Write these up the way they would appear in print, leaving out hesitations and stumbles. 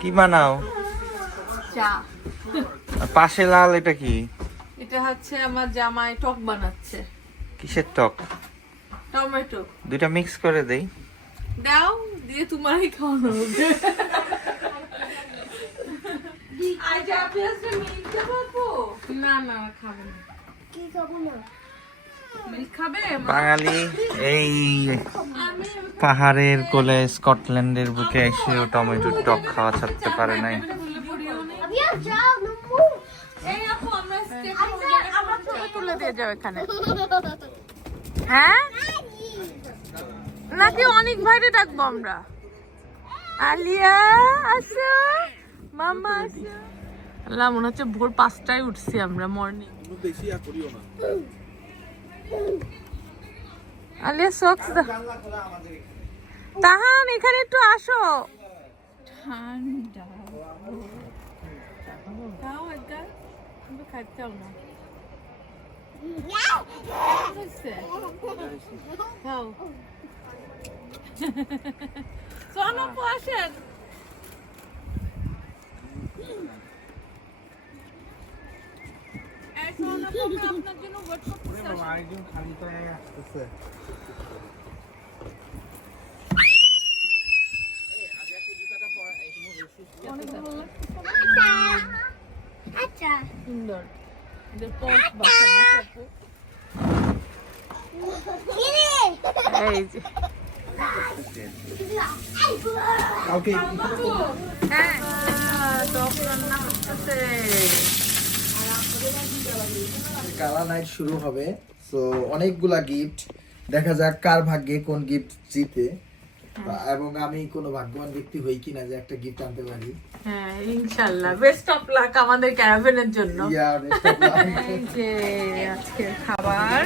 কি বানাও? চা। পাশে লাল, এটা কি? এটা হচ্ছে আমার জামাই টক বানাচ্ছে। কিসের টক? টমেটো। দুইটা মিক্স করে দেই। দাও, দিয়ে তোমারই খাওয়ানো হবে। না না খাবো না। কি খাবো না? মিল্ক খাবে? বাঙালি এই পাহাড়ের কোলে স্কটল্যান্ডের বুকে এসেও টমেটোর টক খাওয়া ছাড়তে পারে নাই। अभी आप जाओ नुম্বু। এই আপু আমরা আমরা ছবি তুলে দিয়ে যাও এখানে। হ্যাঁ নাকি অনেক ভাইরে ডাকবো আমরা? আলিয়া আসো, মামা আসো। আল্লাহ, মনে হচ্ছে ভোর 5টায় উঠছি আমরা মর্নিং। আলিয়া সক্স দাও। তাহান এখানে একটু আসো। ঠান্ডা খাও একবার, কিন্তু খাচ্ছাও না। খাও। সোনা আপু আসেন। এই সোনা আপু, আমরা আপনার জন্য ওয়েট করতেছি। আচ্ছা সুন্দর। এদের পথ বাঁচানো আপু। এই যে হ্যাঁ, টক রান্না করতেছে। গালা নাইট শুরু হবে, সো অনেকগুলা গিফট, দেখা যাক কার ভাগ্যে কোন গিফট জিতে এবং আমি কোনো ভাগ্যবান ব্যক্তি হই কিনা যে একটা গিফট আনতে পারি। হ্যাঁ ইনশাআল্লাহ, বেস্ট অফ লাক আমাদের ক্যারাভেনের জন্য। ইয়া বেস্ট অফ লাক। এই যে আজকের খাবার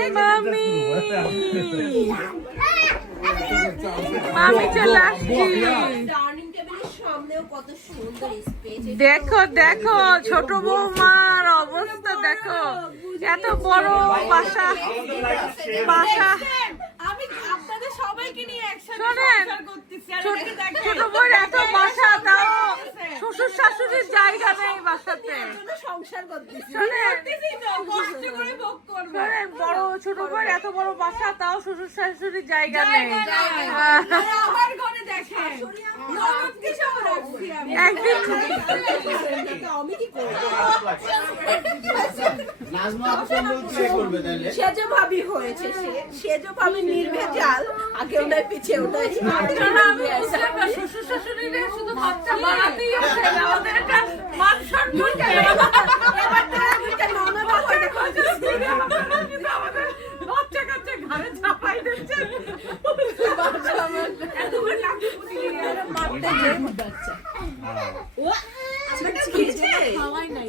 এই মামি মামি চলে আসছি। দেখো দেখো ছোট বৌমার অবস্থা দেখো, এত বড় বাসা বাসা। আমি আপনাদের সবাইকে নিয়ে একসাথে সংসার করতেছি, আর এটাকে দেখেন ছোট বড় এত বাসা, তাও শ্বশুর শাশুড়ির জায়গা নেই বাসাতে। সংসার করতেছি, কষ্ট করে ভোগ করব। বড় ছোট বড় এত বড় বাসা, তাও শ্বশুর শাশুড়ির জায়গা নেই। আমার ঘরে দেখেন ননদকে সব রাখছি আমি। একদিন আমি কি করব? নাজমা আপু সম্বল কি করবে তাহলে? সেজ ভাবি হয়েছে, সেজ ভাবি নির্ভেজাল, আগে ওনার পিছে ওনার শ্বশুর শাশুড়িরে শুধু বাচ্চা বাড়াতেই আছে, আমাদের একটা মান সম্মান বাচ্চা কাচ্চা ঘরে চাপাই দিচ্ছে।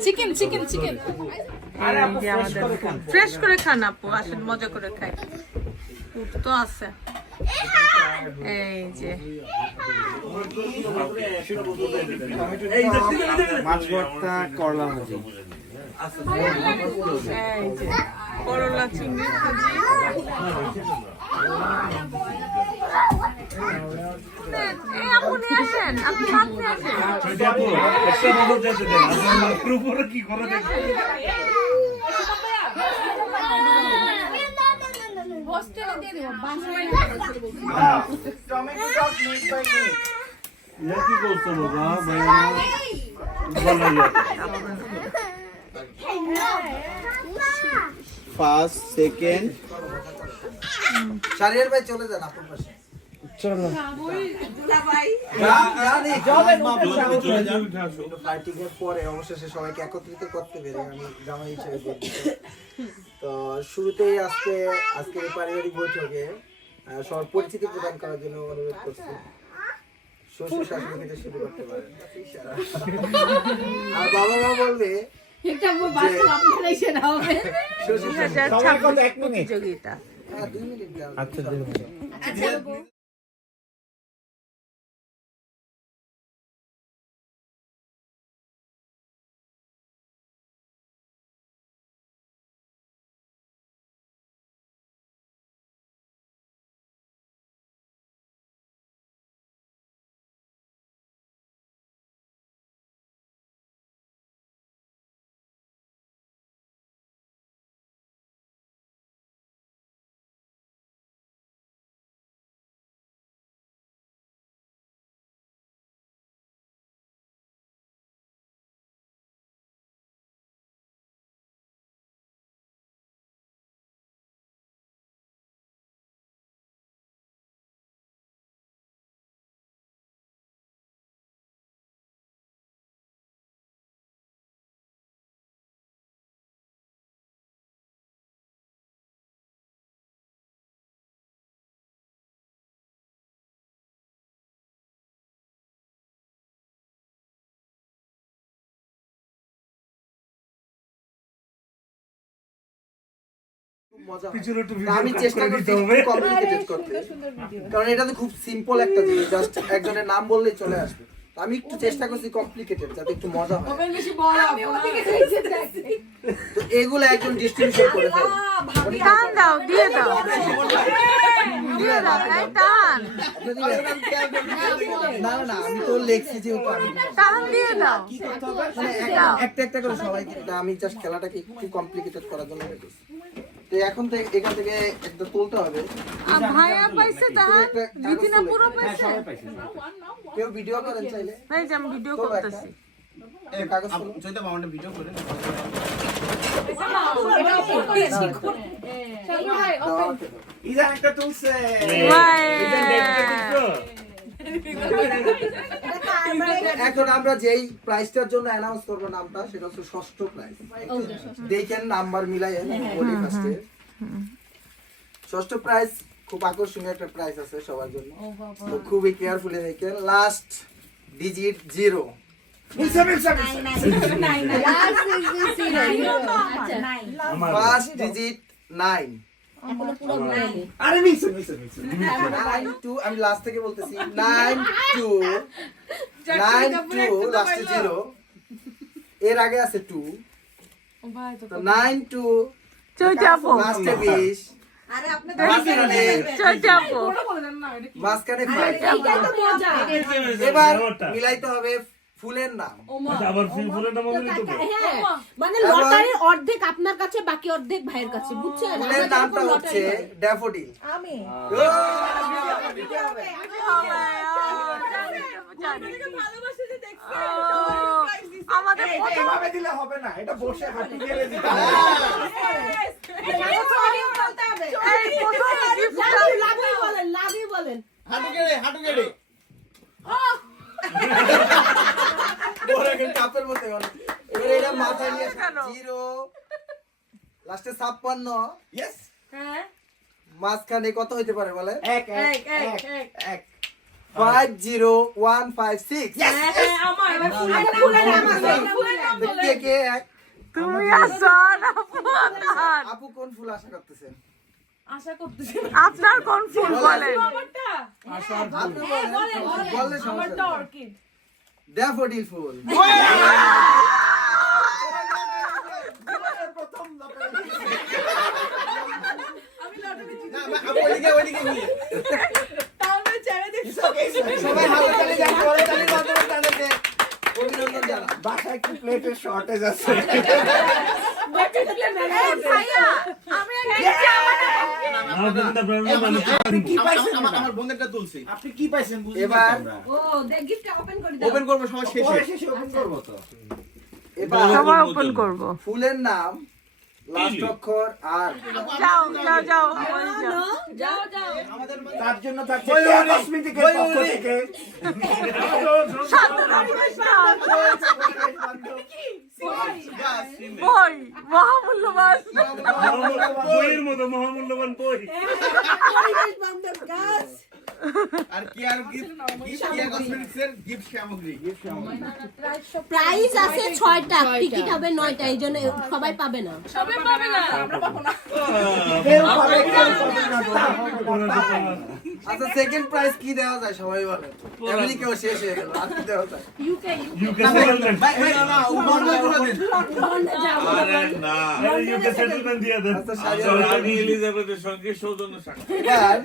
চিকেন চিকেন চিকেন ফ্রেশ করে খান আপু, আসেন মজা করে খাই। উঠ তো আছে। এই যে মাছ ভর্তা, করলা ভাজি। এই যে করলা চিংড়ি ভাজি। এই আপু নিয়ে আসেন, আপনি ভাত নিয়ে আসেন। হোস্টেলে দিয়ে দেবো, বাসায় টমেটো টক মিক্স বাই মি। কি করছো বাবা ফার্স্ট সেকেন্ড শারিয়ার ভাই চলে যান আপনার পাশে। চলো ফাইটিং এর পরে অবশেষে সবাইকে একত্রিত করতে পেরে আমি জামাই হিসেবে গর্বিত। তো শুরুতেই আজকের এই পারিবারিক বৈঠকে সবার পরিচিতি প্রদান করার জন্য অনুরোধ করছি। শ্বশুর শাশুড়ি থেকে শুরু করতে পারেন। আর বাবা মা বলবে শ্বশুর শাশুড়ি প্রতিযোগিতা। 2 মিনিট দাও। আচ্ছা, 2 মিনিট। মজা হয়। তা আমি চেষ্টা করছি কমপ্লিকেটেড করতে, কারণ এটা তো খুব সিম্পল একটা জিনিস, জাস্ট একজনের নাম বললেই চলে আসবে। তা আমি একটু চেষ্টা করছি কমপ্লিকেটেড, যাতে একটু মজা হয়। তো এগুলো একজন ডিস্ট্রিবিউশন করে দেয়। টান দাও, দিয়ে দাও, দিয়ে দাও, এই টান, না না না, আমি তো লেখছি যে টান দিয়ে দাও। মানে একটা একটা করে সবাইকে, আমি জাস্ট খেলাটাকে একটু কমপ্লিকেটেড করার জন্য রেখেছি। তো এখন থেকে এখান থেকে একটা তুলতে হবে। ভাইয়া পাইছে তাহার, জিতিনা পুরো পাইছে। কেউ ভিডিও করেন চাইলে এই যে আমি ভিডিও করতেছি। কাগজ তুলো। চৈতা মামাটা ভিডিও করে ইজান একটা তুলছে। এখন আমরা যেই প্রাইসটার জন্য অ্যানাউন্স করবো নামটা, সেটা হচ্ছে ষষ্ঠ প্রাইস। দেখেন নাম্বার মিলাই বলি ফার্স্টে। ষষ্ঠ প্রাইস খুব আকর্ষণীয় একটা প্রাইস আছে সবার জন্য, তো খুবই কেয়ারফুলি দেখেন। লাস্ট ডিজিট 0, ফার্স্ট ডিজিট 9, আরে মিছে 9 2, আমি লাস্ট থেকে বলতেছি 9 2 লাস্টে 0, এর আগে আছে 2, তো 9 2 চৈতাপো, লাস্টে 20, আরে আপনাদের চৈতাপো, মাঝখানে 5। এইটাই তো মজা। এবার মিলাইতে হবে ফুলের নাম। আবার ফুলের নাম হবে তো হ্যাঁ, মানে লটারির অর্ধেক আপনার কাছে, বাকি অর্ধেক ভাইয়ের কাছে, বুঝছেন? ফুলের নামটা হচ্ছে ড্যাফোডিল। আমি আমাদের এভাবে দিলে হবে না, এটা বসে হাঁটু গেলে দিতে হবে। এই প্রথম গিফটটা লাভই বলেন। হাঁটু গেলে ওরা কিন্তু আপেল বলতে পারে। এবার এটা মাথায় নিয়ে 0 লাস্টে 56, ইয়েস হ্যাঁ, মাঝখানে কত হইতে পারে বলে? 1 1 50156। আমার এবার ফুলের নাম আছে, ফুলের নাম বলেন। কে কে এক? তুমি আসান আপু কোন ফুল আশা করতেছেন? আশা করতেছি আপনার কোন ফুল বলেন? আমারটা, আপনি বলেন, বললে সমস্যা আমারটা নেই। অর্কিড। ড্যাফোডিল ফুল। আমি লটারি না ওইদিকে নিয়ে তাহলে ছেড়ে দিই। সবাই হাতে তালি দেন, পরে তালি মাধ্যমে তাদেরকে অভিনন্দন জানান। বাসায় কি প্লেটের শর্টেজ আছে? এই ভাইয়া, আমি আর নিচে আপনি কি পাইছেন? আমার বন্ধুটা তুলছি। আপনি কি পাইছেন বুঝি? এবার ও, দে গিফটটা ওপেন করে দাও। ওপেন করব সবাই শেষে ওপেন করব তো। এবার সবাই ওপেন করব। ফুলের নাম লাস্ট অক্ষর আর যাও যাও যাও, ওই যাও। যাও যাও। তার জন্য থাকছে কসমেটিকের পক্ষ থেকে বই, মহামূল্যবান বইয়ের মতো মহামূল্যবান বই। পরিবেশ বান্ধব গাছ। আর কি আর গিফট কসমেটিক্সের গিফট সামগ্রী প্রাইস আছে 6টা, টিকিট হবে 9টা, এই জন্য সবাই পাবে না। সবাই পাবে না, আমরা পাবো না। আচ্ছা, সেকেন্ড প্রাইজ কি দেওয়া যায় সবাই বলেন? আমেরিকাও শেষ হয়ে গেল, আর কি দেওয়া যায়? UK settlement. না বন্ধ করে দিন। ইউকে সেটেলমেন্ট দিয়ে দেন। আচ্ছা, সাজিয়ে রানী এলিজাবেথের সঙ্গে সৌজন্য সাক্ষী। এবার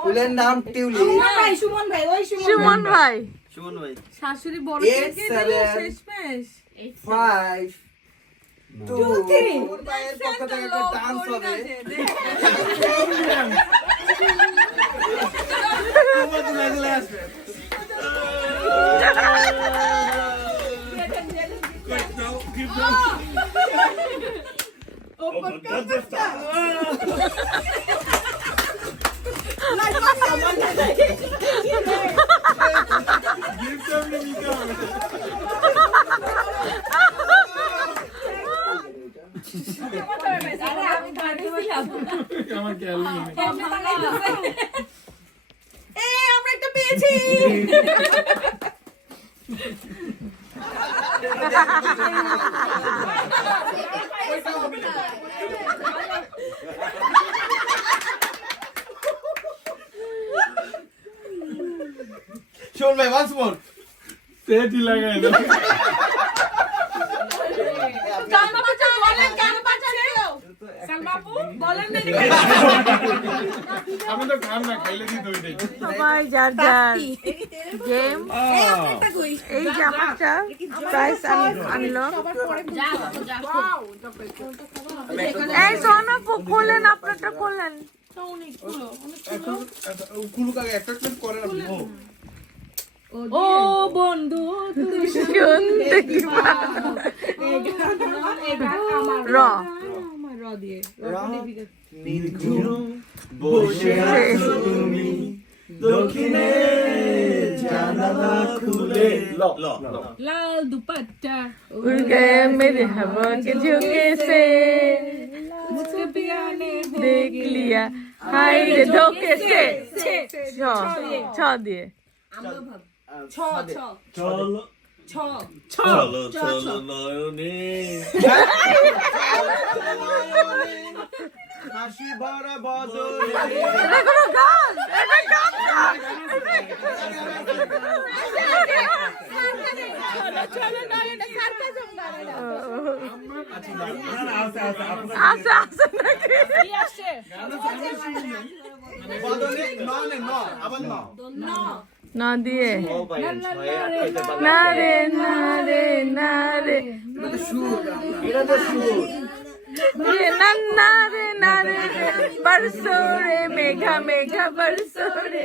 ফুলের নাম টিউলিপ। ভাই, সুমন ভাই, ওই সুমন ভাই, শাশুড়ি বড় 8 7 5 2 ভাইয়ের পক্ষ থেকে একটা ডান্স হবে। আমরা একটা পেয়েছি। শোন ভাই once more তেটি লাগাই না সালমাপু বলেন কেন বাঁচাচ্ছো? সালমাপু বলেন না আমি তো খাম না খাইলে দিত ওইটাই সবাই যার যার গেম এই যে আমারটা প্রাইস আনলো এই সোনাপু খোলেন আপনারটা খোলেন কুলু কাকে অ্যাট্রাক্ট করে না ও বন্ধু তুই শুনতে কি র দিয়ে বসে আছো তুমি দক্ষিণে জানালা খুলে लाल दुपट्टा उड़ गए मेरे हवा के झोंके से मुझसे पिया ने देख लिया हाय रे धोखे से छ दिए চলো চলো চলো নয়নে হাসি ভরা বদলে এটা কোনো গান এটা গান না চলো না এটা সার্কাজম না আচ্ছা আচ্ছা নাকি কি আসে বদলে ন আবার ন না দিয়ে না রে না রে না রে এটা তো সুর ये नन्ना रे बरसो रे मेघा मेघा बरसो रे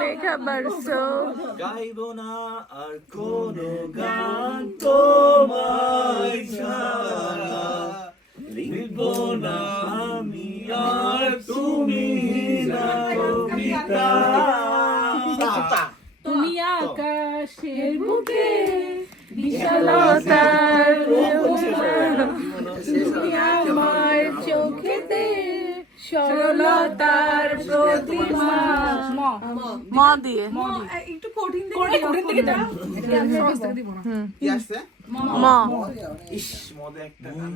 मेघा बरसो গাইব না আর কোনো গান তোমায় ছাড়া লিখব না আমি আর তুমি না কবিতা তুমি আকাশের বুকে বিশালতার তুমি আমার চোখেতে সরলতার প্রতিমা ম দিয়ে একটু কঠিন থেকে দাও কি আসছে ম ইস মদে একটা গান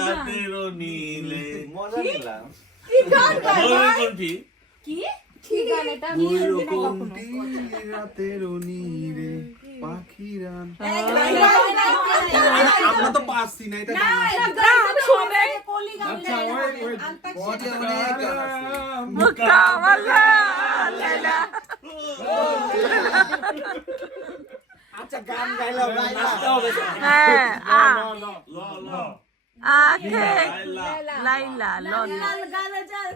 রাতেরও নীলে মজা নিলাম কোনটি কোনটি রাতের নীরে পাখিরা আমরা তো পাচ্ছি না এটা আচ্ছা ওই বডি অনেক গান আছে মুকাওয়ালা লালা আচ্ছা গান গাইলাম নাচতে হবে হ্যাঁ ল ল আখে লাইলা ললা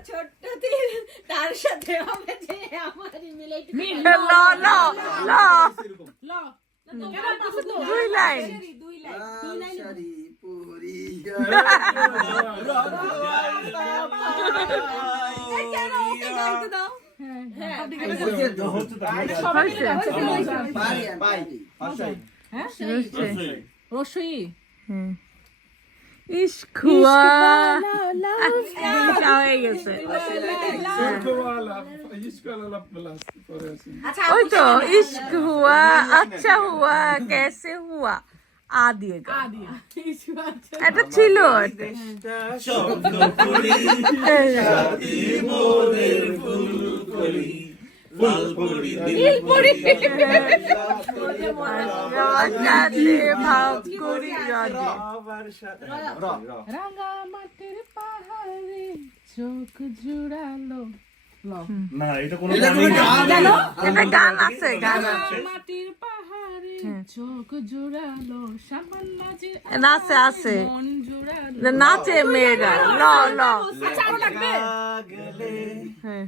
ছোট্ট তীর তার সাথে হবে যে আমারই মিলে ল ল ল দুই লাইন শাড়ি পরিয়া রসই ইশক হুয়া হয়ে গেছে ওই তো ইশক হুয়া আচ্ছা হুয়া কেসে হুয়া আ দিয়ে এটা ছিল স্বপ্ন করি সাথে মোদের ফুল করি লাল পরি দিল পরি রাজাতে ভাব করি রাজা রাঙা মাটির পাহাড়ে চোখ জুড়ালো না এটা কোনো এটা গান আছে গান আছে মাটির পাহাড়ে চোখ জুড়ালো সামান্য যে নাচে আছে মন জুড়ালো নাচে মেয়েরা ল ল আচ্ছা আরো লাগবে হ্যাঁ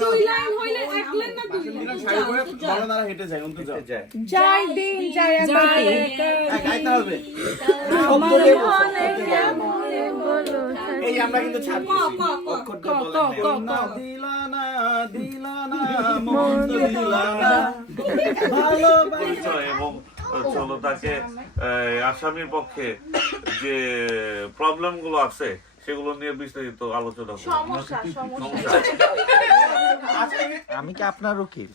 দুই লাইন হইলে এক লাইন না দুই লাইন হেঁটে যায় অন্ত যায় যাই দিন যাই গাইতে হবে আমার মনে কেমনে বলো এই আমরা কিন্তু ছাড়তেছি অক্ষরটা বলেন না দিলানা দিলানা মন দিলানা ভালো পরিচয় এবং চলতাকে আসামির পক্ষে যে প্রবলেম গুলো আছে সেগুলো নিয়ে বিস্তারিত আলোচনা করব। আমি কি আপনার উকিল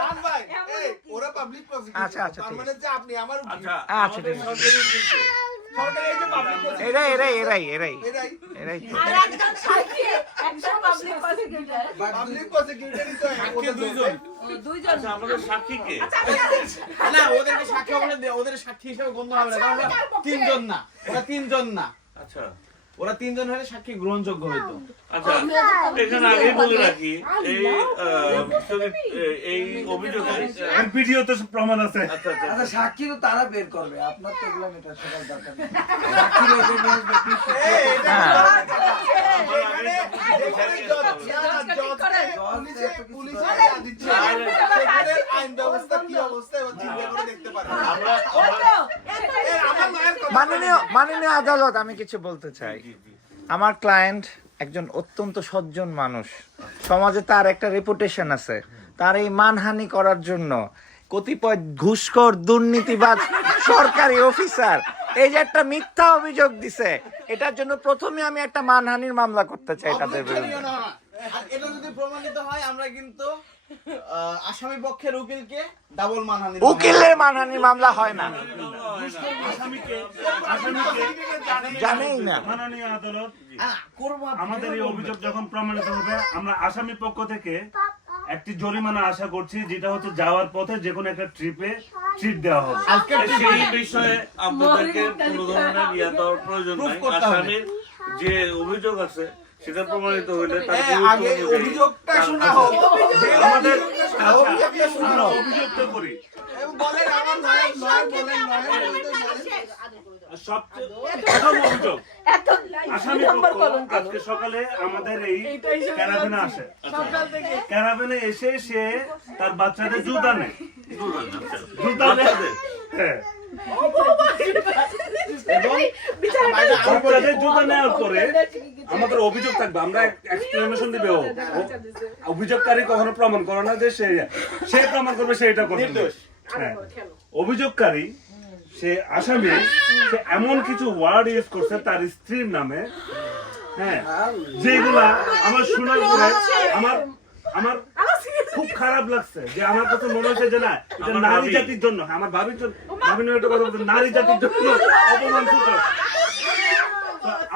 রান ভাই, এই, ওরা পাবলিক প্রসিকিউটর। আচ্ছা, আচ্ছা, তার ঠিক মানে যে আপনি আমার উকিল। আচ্ছা আচ্ছা, আমাদের ঠিক আছে। সরকারি উকিলকে সরকারি এই যে পাবলিক প্রসিকিউটর, এরাই এরাই আর একজন সাক্ষী, একজন পাবলিক প্রসিকিউটর। পাবলিক প্রসিকিউটরই তো সাক্ষী ওদের দুইজন। দুইজন। আচ্ছা আমাদের সাক্ষী কে? না ওদেরকে সাক্ষী হবে না, ওদের সাক্ষী হিসেবে গণ্য হবে না, কারণ ওরা তিনজন না, ওরা তিনজন না, আচ্ছা ওরা তিনজন হলে সাক্ষী গ্রহণযোগ্য হইতো। আচ্ছা এখানে আগে বলে রাখি এই অভিযোগে আর ভিডিওতে প্রমাণ আছে। আচ্ছা আচ্ছা আচ্ছা সাক্ষী তো তারা বের করবে, আপনার তো এগুলো মেটার সবার দরকার নেই। সাক্ষী বের করে নিয়ে আসবে, please। যেখানে পুলিশে দিচ্ছে, সেখানে আইন ব্যবস্থা কি অবস্থা এবার চিন্তা করে দেখতে পারেন। আমরা আমার মায়ের কথা মাননীয় আদালত, আমি কিছু বলতে চাই। আমার ক্লায়েন্ট একজন অত্যন্ত সজ্জন মানুষ, সমাজে তার একটা রেপুটেশন আছে। তার এই মানহানি করার জন্য কতিপয় ঘুষখোর দুর্নীতিবাজ সরকারি অফিসার এই যে একটা মিথ্যা অভিযোগ দিছে, এটার জন্য প্রথমে আমি একটা মানহানির মামলা করতে চাই তাদের বিরুদ্ধে। আর এটা যদি প্রমাণিত হয় আমরা কিন্তু আসামি পক্ষের উকিলকে ডাবল মানহানি উকিলের মানহানি মামলা হয় না, আসামিকে জানেই না। মাননীয় আদালত, করবো। আমাদের এই অভিযোগ যখন প্রমাণিত হবে আমরা আসামি পক্ষ থেকে একটি জরিমানা আশা করছি, যেটা হচ্ছে যাওয়ার পথে যে কোনো একটা ট্রিপে ট্রিট দেওয়া হবে। সেই বিষয়ে আপনাদেরকে কোনো ধরনের ইয়া দেওয়ার প্রয়োজন নাই। আসামির যে অভিযোগ আছে সেটা প্রমাণিত হইলে তার আগে অভিযোগটা শোনা হোক। আমাদের অভিযোগটা শোনা আমরা হোক। অভিযোগ তো করি। বলেন আমার লয়ার বলেন, সবচেয়ে প্রথম অভিযোগ, আসামি পক্ষ আজকে সকালে আমাদের এই ক্যারাভেনে আসে। ক্যারাভেনে এসে সে তার বাচ্চাদের জুতা নেয়, জুতা নেয়, হ্যাঁ। এবং বাচ্চাদের জুতা নেওয়ার পরে আমাদের অভিযোগ থাকবে, আমরা এক্সপ্লেনেশন দিবে। অভিযোগকারী কখনো প্রমাণ করে না যে সে প্রমাণ করবে সে এটা করবে। হ্যাঁ, অভিযোগকারী সে আসামি, সে এমন কিছু ওয়ার্ড ইউজ করছে তার স্ত্রীর নামে, হ্যাঁ, যেগুলা আমার শোনার পরে আমার খুব খারাপ লাগছে। যে আমার কাছে মনে হচ্ছে যে না, এটা নারী জাতির জন্য, আমার ভাবির জন্য, ভাবির একটা কথা বলতে, নারী জাতির জন্য অপমান সূচক।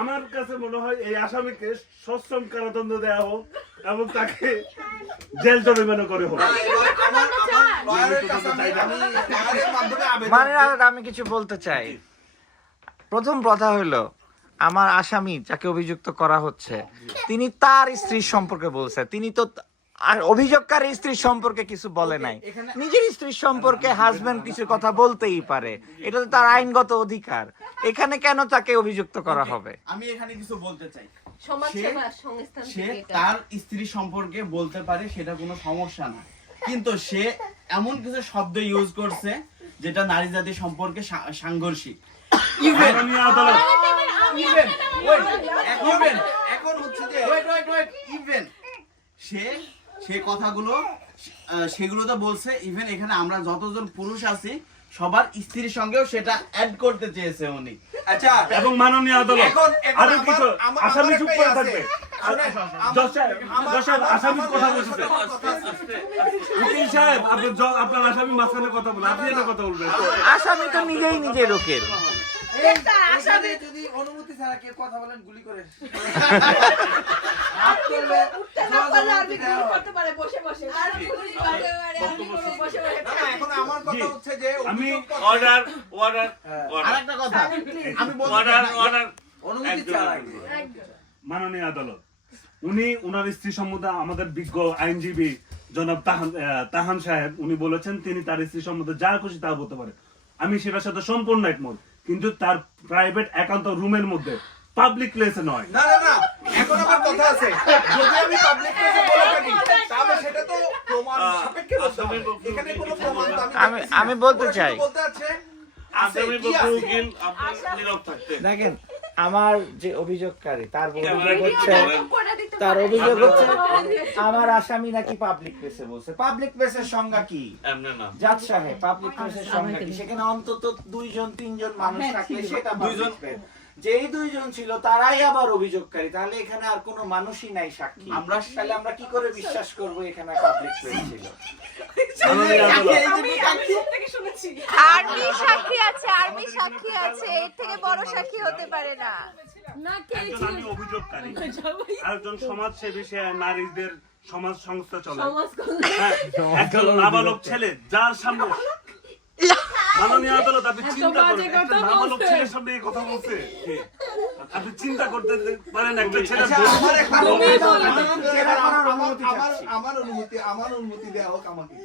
আমার কাছে মনে হয় এই আসামিকে সশ্রম কারাদণ্ড দেওয়া হোক এবং তাকে জেল জরিমানা করে হোক। আমার লয়ারের কাছে আমি লয়ারের মাধ্যমে আবেদন মাননীয় আদালত, আমি কিছু বলতে চাই। প্রথম কথা হলো, আমার আসামি যাকে অভিযুক্ত করা হচ্ছে তিনি তার স্ত্রীর সম্পর্কে বলছে। তিনি তো আর অভিযোগকারী স্ত্রীর সম্পর্কে কিছু বলে নাই। নিজের স্ত্রীর সম্পর্কে হাজবেন্ড কিছু কথা বলতেই পারে, এটা তো তার আইনগত অধিকার। এখানে কেন তাকে অভিযুক্ত করা হবে? আমি এখানে কিছু বলতে চাই। সমাজসেবা সংস্থা সে থেকে এটা। তার স্ত্রী সম্পর্কে বলতে পারে, সেটা কোনো সমস্যা না, কিন্তু সে এমন কিছু শব্দ ইউজ করছে যেটা নারী জাতি সম্পর্কে সাংঘর্ষিক। মাননীয় আদালত, এখন হচ্ছে যে ইভেন সে কথাগুলো সেগুলো তো বলছে। ইভেন এখানে আমরা যতজন পুরুষ আছি সবার স্ত্রীর সঙ্গেও সেটা অ্যাড করতে চেয়েছে উনি। আচ্ছা এবং মাননীয় আদালত এখন আরো কিছু আমার আসামি চুপ করে আছে। থাকবে। আসামির কথা বলছে, উকিল সাহেব আপনার আসামি মাঝখানে কথা বলে, আপনি এটা কথা বলবেন। আসামি তো নিজেই নিজের উকিল। এখানে যদি অনুমতি ছাড়া কেউ কথা বলেন, গুলি করে এখন আমার কথা হচ্ছে যে আমি অর্ডার অর্ডার আরেকটা কথা আমি বলতে অর্ডার অর্ডার অনুমতি ছাড়া মাননীয় আদালত, উনি ওনার স্ত্রী সম্বন্ধে আমাদের বিজ্ঞ আইনজীবী জনাব তাহান সাহেব উনি বলেছেন তিনি তার স্ত্রী সম্বন্ধে যা খুশি তা বলতে পারে। আমি সেটার সাথে সম্পূর্ণ একমত, কিন্তু তার প্রাইভেট একান্ত রুমের মধ্যে, পাবলিক প্লেসে নয়। না না না, এখন আমার কথা আছে, যদি আমি পাবলিক প্লেসে বলে থাকি তাহলে সেটা তো প্রমাণ সাপেক্ষে বলতে হবে। এখানে কোনো প্রমাণ তো আমি বলতে চাই, বলতে আছে আসামি পক্ষ উকিল আপনি নীরব থাকতে। দেখেন আমার যে অভিযোগকারী তার ক্যামেরায় অভিযোগ হচ্ছে, তার অভিযোগ হচ্ছে আমার আসামি নাকি পাবলিক প্লেসে বলছে। পাবলিক প্লেসের সংজ্ঞা কি? এমনি না জাজ সাহেব, পাবলিক প্লেসের সংজ্ঞা কি? সেখানে অন্তত 2-3 জন মানুষ থাকলে সেটা পাবলিক প্লেস। যেই দুইজন ছিল তারাই আবার অভিযোগকারী, তাহলে এখানে আর কোনো মানুষই নাই সাক্ষী। তাহলে আমরা কি করে বিশ্বাস করব এখানে পাবলিক প্লেস ছিল? আর্মি সাক্ষী আছে, আর্মি সাক্ষী আছে, এর থেকে বড় সাক্ষী হতে পারে না। একজন আমি অভিযোগকারী, একজন সমাজসেবী, সে নারীদের সমাজ সংস্থা চলে। হ্যাঁ, একজন নাবালক ছেলে যার সামনে মাননীয় আদালত, আপনি চিন্তা করেন একটা নাবালক ছেলের সামনে এই কথা বলছে। আপনি চিন্তা করতে পারেন একটা ছেলে আমার অনুমতি দেওয়া হোক আমাকে।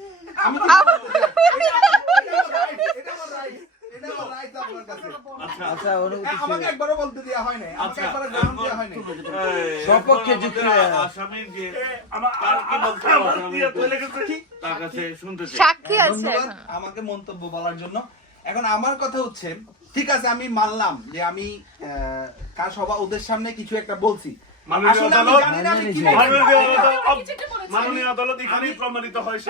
আমাকে একবারও বলতে দেওয়া হয় নাই, আমাকে একবারও গ্রাউন্ড দেওয়া হয় নাই। সপক্ষে যুক্তি আসামির যে তার কাছে শুনতে চাই। সাক্ষী আছে ধন্যবাদ আমাকে মন্তব্য বলার জন্য। এখন আমার কথা হচ্ছে, ঠিক আছে আমি মানলাম যে আমি ওদের সামনে কিছু একটা বলছি। মাননীয় আদালত এখানেই প্রমাণিত হয় সে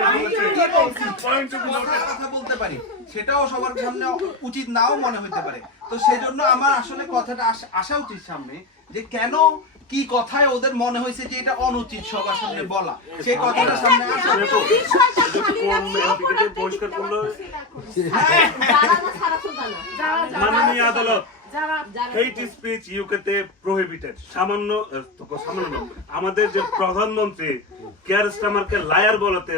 কথা বলতে পারি, সেটাও সবার সামনে উচিত নাও মনে হতে পারে। তো সেজন্য আমার আসলে কথাটা আসা উচিত সামনে, যে কেন কি কথায় ওদের মনে হয়েছে যে এটা অনুচিত সবার সামনে বলা, সেই কথাটা সামনে আসা। পরিষ্কার করলো মাননীয় আদালত, হেট স্পিচ ইউকেতে প্রহিবিটেড। সামান্য আমাদের যে প্রধানমন্ত্রী কেয়ার স্টামারকে লায়ার বলাতে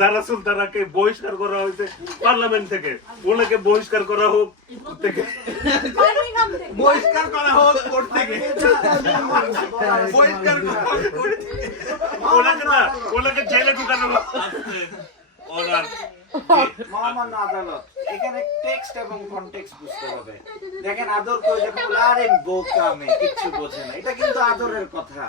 যারা সুলতানাকে বহিষ্কার করা হয়েছে পার্লামেন্ট থেকে, ওনাকে বহিষ্কার করা হোক থেকে, বহিষ্কার করা হোক কোর্ট থেকে, বহিষ্কার করা হোক কোর্ট থেকে, ওনাকে জেলে ঢুকানো হোক। অর্ডার মহামান্য আদালত, এখানে টেক্সট এবং কনটেক্সট বুঝতে হবে। দেখেন আদর করে যখন আরে বোকা মেয়ে কিচ্ছু বোঝে না, এটা কিন্তু আদরের কথা।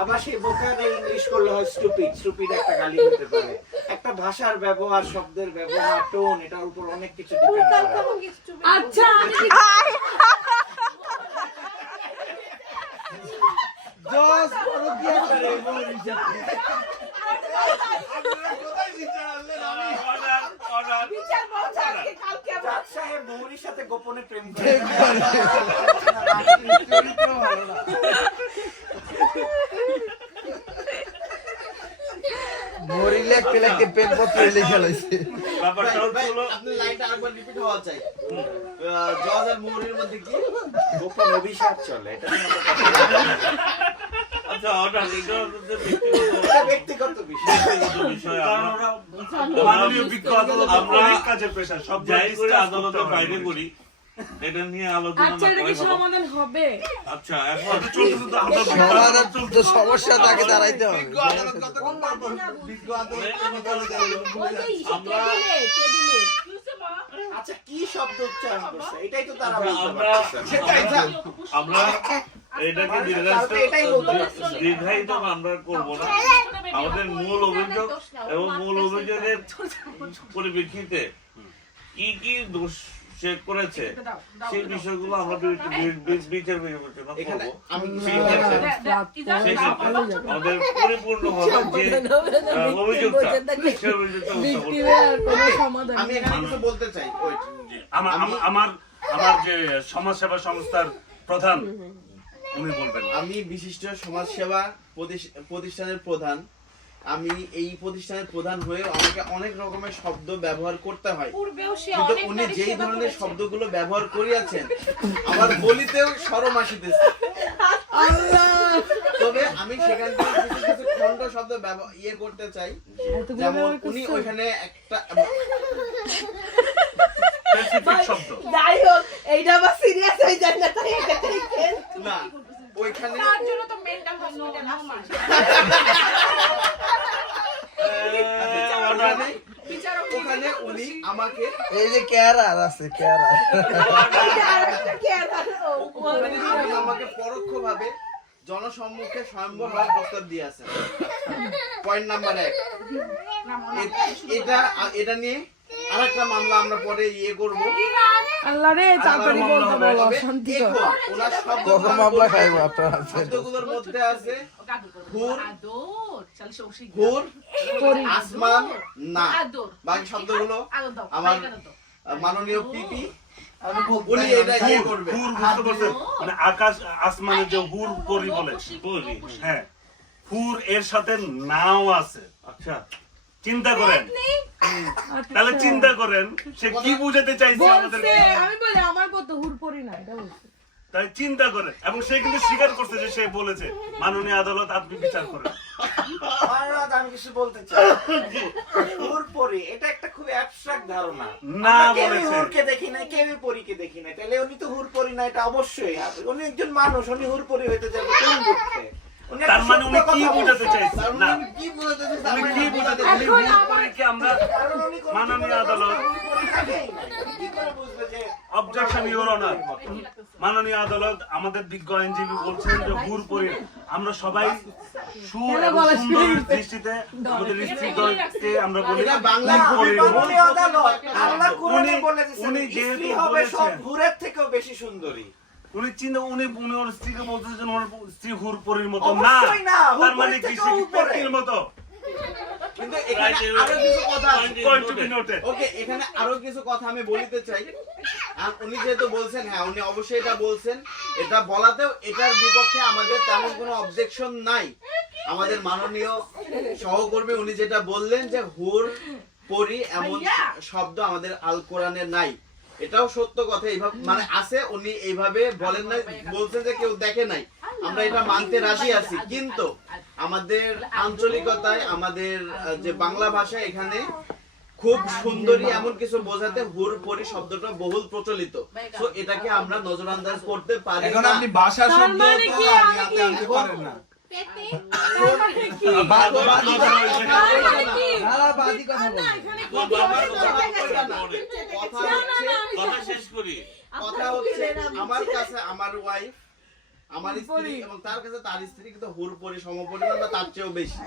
আবার সেই বোকারে ইংলিশ করলে হয় স্টুপিড, স্টুপিড একটা গালি হতে পারে। একটা ভাষার ব্যবহার, শব্দের ব্যবহার, টোন, এটার উপর অনেক কিছু ডিপেন্ড করে। আচ্ছা জাজ সাহেব মৌরির সাথে গোপনে প্রেম করে। ব্যাপারটা হলো আপনার লাইনটা আরেকবার রিপিট হওয়া চাই। জজ আর মৌরির মধ্যে কি গোপন অভিশাপ চলে, এটা নিয়ে আমরা কথা বলবো। আচ্ছা অর্ডার এটা এটা ব্যক্তিগত বিষয়। বিষয় মাননীয় বিজ্ঞ আদালত অনেক কাজের পেশা, সব যাই করে আদালতের বাইরে করি, এটা নিয়ে আলোচনা না করে সমাধান হবে। আচ্ছা এখন সমস্যা তাকে দাঁড়াইতে হবে। আচ্ছা কি শব্দ উচ্চারণ করছে এটাই তো তারা আমরা এটাকে দীর্ঘায়িত আমরা করবো না। আমাদের মূল অভিযোগ এবং মূল অভিযোগের পরিপ্রেক্ষিতে কি কি দোষ সে করেছে সেই বিষয়গুলো আমরা বিচার বিবেচনা করবো। আমাদের পরিপূর্ণভাবে যে অভিযোগটা সেই অভিযোগটা আমি এখানে কিছু বলতে চাই। আমার যে সমাজসেবা সংস্থার প্রধান উনি বলবেন। আমি বিশিষ্ট সমাজসেবা প্রতিষ্ঠানের প্রধান। আমি এই প্রতিষ্ঠানের প্রধান হয়েও আমাকে অনেক রকমের শব্দ ব্যবহার করতে হয়, কিন্তু উনি যেই ধরনের শব্দগুলো ব্যবহার করিয়াছেন আমার বলিতেও শরম আসিতেছে। তবে আমি সেখান থেকে কিছু কিছু খণ্ড শব্দ ইয়ে করতে চাই। যেমন উনি ওইখানে একটা শব্দ যাই হোক এইটা আবার সিরিয়াস হয়ে যায় না, তাই না ওইখানে ওখানে উনি আমাকে এই যে কেয়ারার আছে, কেয়ারার আমাকে পরোক্ষভাবে জনসম্মুখে স্বয়ম্বর হওয়ার প্রস্তাব দিয়েছেন। পয়েন্ট নাম্বার 1, এটা নিয়ে আরেকটা মামলা আমরা পরে ইয়ে করবো। আল্লাহ রে তাড়াতাড়ি বলতে বলো, শান্তি কর। ওনার মামলা খাইবো আপনারা। শব্দগুলোর মধ্যে আছে হুর, আসমান, না। বাকি শব্দগুলো আমার মাননীয় পিপি উনি এটা ইয়ে করবে। হুর বুঝতে পারছেন? মানে আকাশ আসমানে যে হুর পরি বলে, পরি। হ্যাঁ, হুর এর সাথে নাও আছে। আচ্ছা চিন্তা করেন, তাহলে চিন্তা করেন সে কি বুঝাতে চাইছে আমাদের। আমি বলি আমার কত হুর পরি না এটা বলছি। তাই চিন্তা করেন, এবং সে কিন্তু স্বীকার করছে যে সে বলেছে মাননীয় আদালত আপনি বিচার করেন। মাননীয় আমি কিছু বলতে চাই, হুর পরি এটা একটা খুব অ্যাবস্ট্রাক্ট ধারণা। না আমরা কেউই বলেছে। হুরকে দেখি নাই, কেউই পরীকে দেখি নাই, তাহলে উনি তো হুর পরি না, এটা অবশ্যই। আর উনি একজন মানুষ, উনি হুর পরি হইতে যাবে কোন দুঃখে? উনি একটা তার মানে উনি সত্য কি কথা বুঝাতে বলছেন। চাইছে? তার না, মানে কি বোঝাতে চাইছে? উনি কি বুঝাতে এখন চাইছে? হুর পরিকে আমরা কারণ উনি কোনো মাননীয় জীবনে আদালত হুর পরি দেখেই নাই। উনি কি করে বুঝবে যে অবজেকশন ইওর অনার, মাননীয় আদালত আমাদের বিজ্ঞ আইনজীবী বলছেন যে হুর পরি আমরা সবাই সুন্দর দৃষ্টিতে আমাদের স্ত্রীকে আমরা বলি এটা বাংলা হুর পরি। মাননীয় আদালত আল্লাহ কোরআনে উনি- বলে দিয়েছেন, উনি স্ত্রী যেহেতু হবে সব বলেছেন। হুরের থেকেও বেশি সুন্দরী। উনি চিন্তা উনি ওর স্ত্রীকে বলতেছেন ওর স্ত্রী হুর পরির মতো না, অবশ্যই না, হুর তার মানে পরির কি থেকেও সে উপরে। পেট্টির মতো? কিন্তু এখানে আরো কিছু কথা আছে। Point to be noted. ওকে, এখানে আরো কিছু কথা আমি বলতে চাই। আর উনি যেহেতু বলছেন, হ্যাঁ উনি অবশ্যই এটা বলছেন, এটা বলাতেও এটার বিপক্ষে আমাদের তেমন কোনো অবজেকশন নাই। আমাদের মাননীয় সহকর্মী উনি যেটা বললেন যে হুর পরি এমন শব্দ আমাদের আল কোরআনে নাই, এটাও সত্য কথা। এইভাবে মানে আছে, উনি এইভাবে বলেন না, বলছেন যে কেউ দেখে নাই, আমরা এটা মানতে রাজি আছি। কিন্তু আমাদের আঞ্চলিকতায় আমাদের যে বাংলা ভাষা, এখানে খুব সুন্দরী এমন কিছু বোঝাতে হুর পরি শব্দটা বহুল প্রচলিত। সো এটাকে আমরা নজরআন্দাজ করতে পারি এখন না। আপনি ভাষা শব্দ তো মানে কি, আর আমি ইয়াতে কি? আনতে পারেন না। কথা শেষ করি। কথা হচ্ছে আমার কাছে আমার ওয়াইফ, আমার স্ত্রী এবং তার কাছে তার স্ত্রী কিন্তু হুরপরি সমপরিমাণ বা তার চেয়েও বেশি।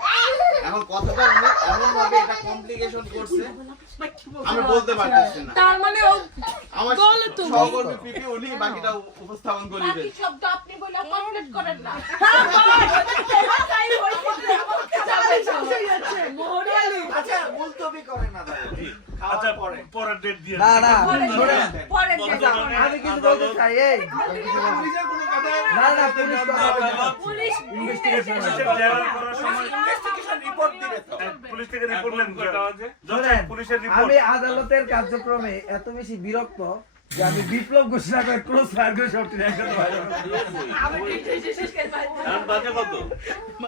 এখন কথাটা এমন ভাবে এটা কমপ্লিকেশন করছে আমি বলতে পারতেছি না। তার মানে ও আমার বলো তুমি। সহকর্মী পিপি উনি বাকিটা উপস্থাপন করিবেন। শব্দ আপনি বলে কমপ্লিট করেন না। আচ্ছা মুলতবি করে না দাদা। আচ্ছা পরের ডেট দিয়ে না না পরের আমি কিছু বলতে চাই, এই পুলিশের কোনো কথা না না পুলিশ ইনভেস্টিগেশন করার সময় ইনভেস্টিগেশন রিপোর্ট দিবে তো। পুলিশ থেকে রিপোর্ট নেন। শোনেন, পুলিশের রিপোর্ট আমি আদালতের কার্যক্রমে এত বেশি বিরক্ত যে আমি বিপ্লব ঘোষণা করে ক্রস ফায়ার করে সব একসাথে বাইরে বাজে কত